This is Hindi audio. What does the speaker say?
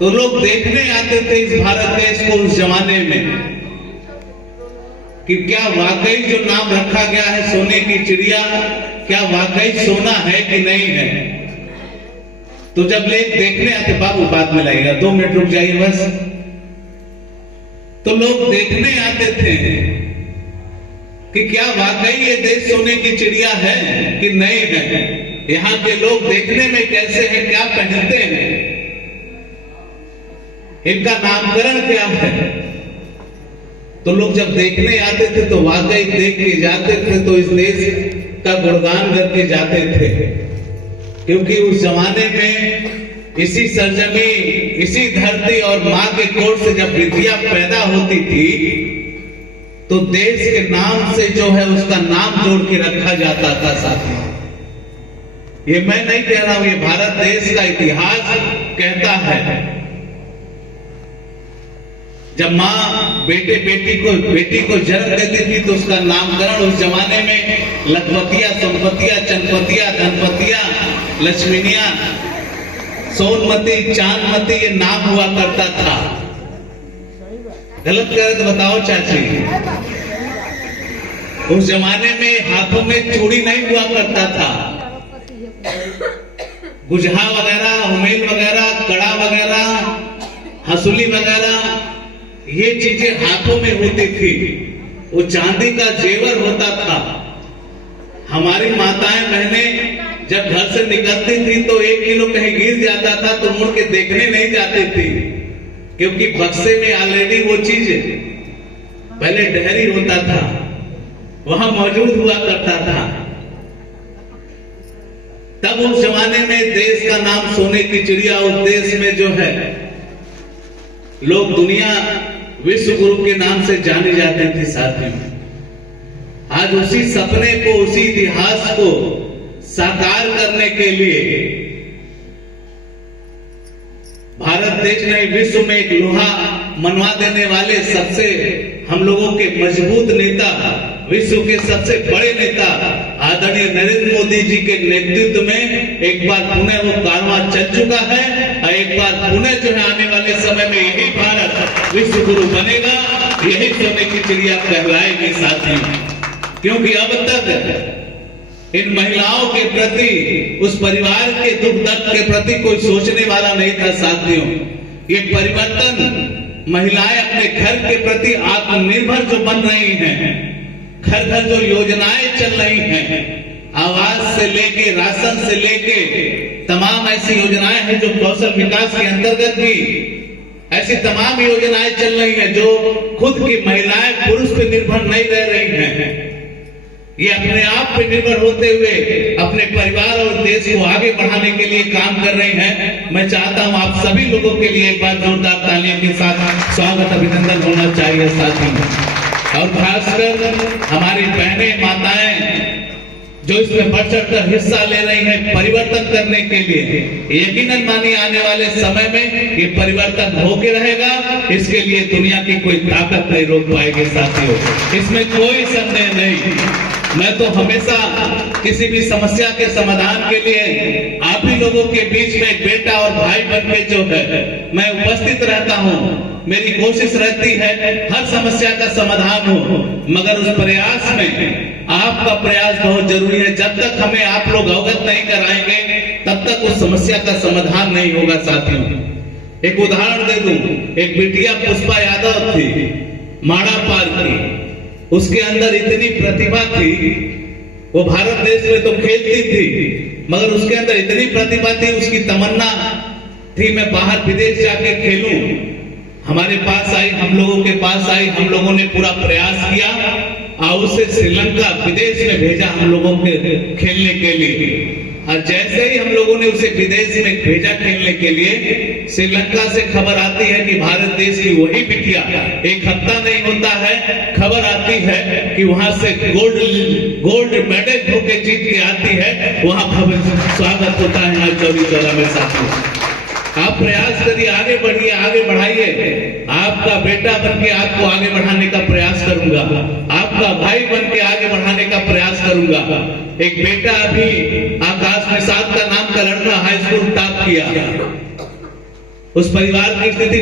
तो लोग देखने आते थे इस भारत देश को उस जमाने में कि क्या वाकई जो नाम रखा गया है सोने की चिड़िया, क्या वाकई सोना है कि नहीं है। तो जब लोग देखने आते, बाबू बाद में लाएगा, 2 मिनट रुक जाइए बस। तो लोग देखने आते थे कि क्या वाकई ये देश सोने की चिड़िया है कि नहीं है। यहाँ के लोग देखने में कैसे हैं, क्या पहनते हैं, इनका नामकरण क्या है। तो लोग जब देखने आते थे तो वाकई देख के जाते थे, तो इस देश का गुणगान करके जाते थे, क्योंकि उस जमाने में इसी सरजमी, इसी धरती और मां के कोख से जब विद्या पैदा होती थी तो देश के नाम से जो है उसका नाम जोड़ के रखा जाता था साथियों। ये मैं नहीं कह रहा हूं, ये भारत देश का इतिहास कहता है। जब माँ बेटी को जन्म देती थी तो उसका नामकरण उस जमाने में लखपतिया, सोनपतिया, चनपतिया, धनपतिया, लक्ष्मीनिया, सोनमती, चांदमती ये नाम हुआ करता था। गलत करे तो बताओ चाची। उस जमाने में हाथों में चूड़ी नहीं हुआ करता था। गुजहा वगैरह, हुमेल वगैरह, कड़ा वगैरह, हंसुली वगैरह ये चीजें हाथों में होती थी। वो चांदी का जेवर होता था। हमारी माताएं बहनें जब घर से निकलती थी तो 1 किलो कहीं गिर जाता था तो मुड़ के देखने नहीं जाती थी, क्योंकि बक्से में ऑलरेडी वो चीज पहले डहरी होता था, वहां मौजूद हुआ करता था। तब उस जमाने में देश का नाम सोने की चिड़िया, उस देश में जो है लोग दुनिया विश्व गुरु के नाम से जाने जाते थे साथियों। आज उसी सपने को, उसी इतिहास को साकार करने के लिए भारत देश ने विश्व में एक लोहा मनवा देने वाले सबसे हम लोगों के मजबूत नेता, विश्व के सबसे बड़े नेता आदरणीय नरेंद्र मोदी जी के नेतृत्व में एक बार पुणे वो कारवां चल चुका है और एक बार पुणे जो है आने वाले समय में यही भारत विश्व गुरु बनेगा, यही सोने की चिड़िया कहलाएगी साथियों। क्योंकि अब तक इन महिलाओं के प्रति, उस परिवार के दुख दर्द के प्रति कोई सोचने वाला नहीं था साथियों। ये परिवर्तन महिलाएं अपने घर के प्रति आत्मनिर्भर जो बन रही हैं, घर घर जो योजनाएं चल रही हैं, आवास से लेके राशन से लेके तमाम ऐसी योजनाएं हैं जो कौशल विकास के अंतर्गत भी ऐसी तमाम योजनाएं चल रही हैं जो खुद की महिलाएं पुरुष पे निर्भर नहीं रह रही हैं। ये अपने आप पे निर्भर होते हुए अपने परिवार और देश को आगे बढ़ाने के लिए काम कर रहे हैं। मैं चाहता हूं आप सभी लोगों के लिए एक बार जोरदार तालियों के साथ स्वागत, अभिनंदन होना चाहिए साथियों। और खासकर हमारी बहनें, माताएं जो इसमें बढ़ चढ़कर हिस्सा ले रही हैं परिवर्तन करने के लिए, यकीनन मानिए आने वाले समय में ये परिवर्तन होके रहेगा। इसके लिए दुनिया की कोई ताकत नहीं रोक पाएगी साथियों, इसमें कोई संदेह नहीं। मैं तो हमेशा किसी भी समस्या के समाधान के लिए आप ही लोगों के बीच में एक बेटा और भाई बन के जो है मैं उपस्थित रहता हूँ। मेरी कोशिश रहती है हर समस्या का समाधान हो, मगर उस प्रयास में आपका प्रयास बहुत जरूरी है। जब तक हमें आप लोग अवगत नहीं कराएंगे तब तक उस समस्या का समाधान नहीं होगा साथियों। एक उदाहरण दे दूं, एक बिटिया पुष्पा यादव थी, माड़ा पार की, उसके अंदर इतनी प्रतिभा थी, वो भारत देश में तो खेलती थी मगर उसके अंदर इतनी प्रतिभा थी, उसकी तमन्ना थी मैं बाहर विदेश जाके खेलूं। हमारे पास आई, हम लोगों के पास आई, हम लोगों ने पूरा प्रयास किया और उसे श्रीलंका विदेश में भेजा हम लोगों के खेलने के लिए। और जैसे ही हम लोगों ने उसे विदेश में भेजा खेलने के लिए, श्रीलंका से खबर आती है कि भारत देश की वही बिटिया, एक हफ्ता नहीं होता है खबर आती है कि वहां से गोल्ड मेडल होके जीत के आती है। वहां स्वागत होता है यहाँ चौरी चौरा में साथियों। आप प्रयास करिए, आगे बढ़िए, आगे बढ़ाइए। आपका बेटा बन के आपको आगे बढ़ाने का प्रयास करूंगा, आपका भाई बन के आगे बढ़ाने का प्रयास करूंगा। एक बेटा अभी आकाश निषाद का नाम का लड़का हाई स्कूल टॉप किया, उस परिवार की स्थिति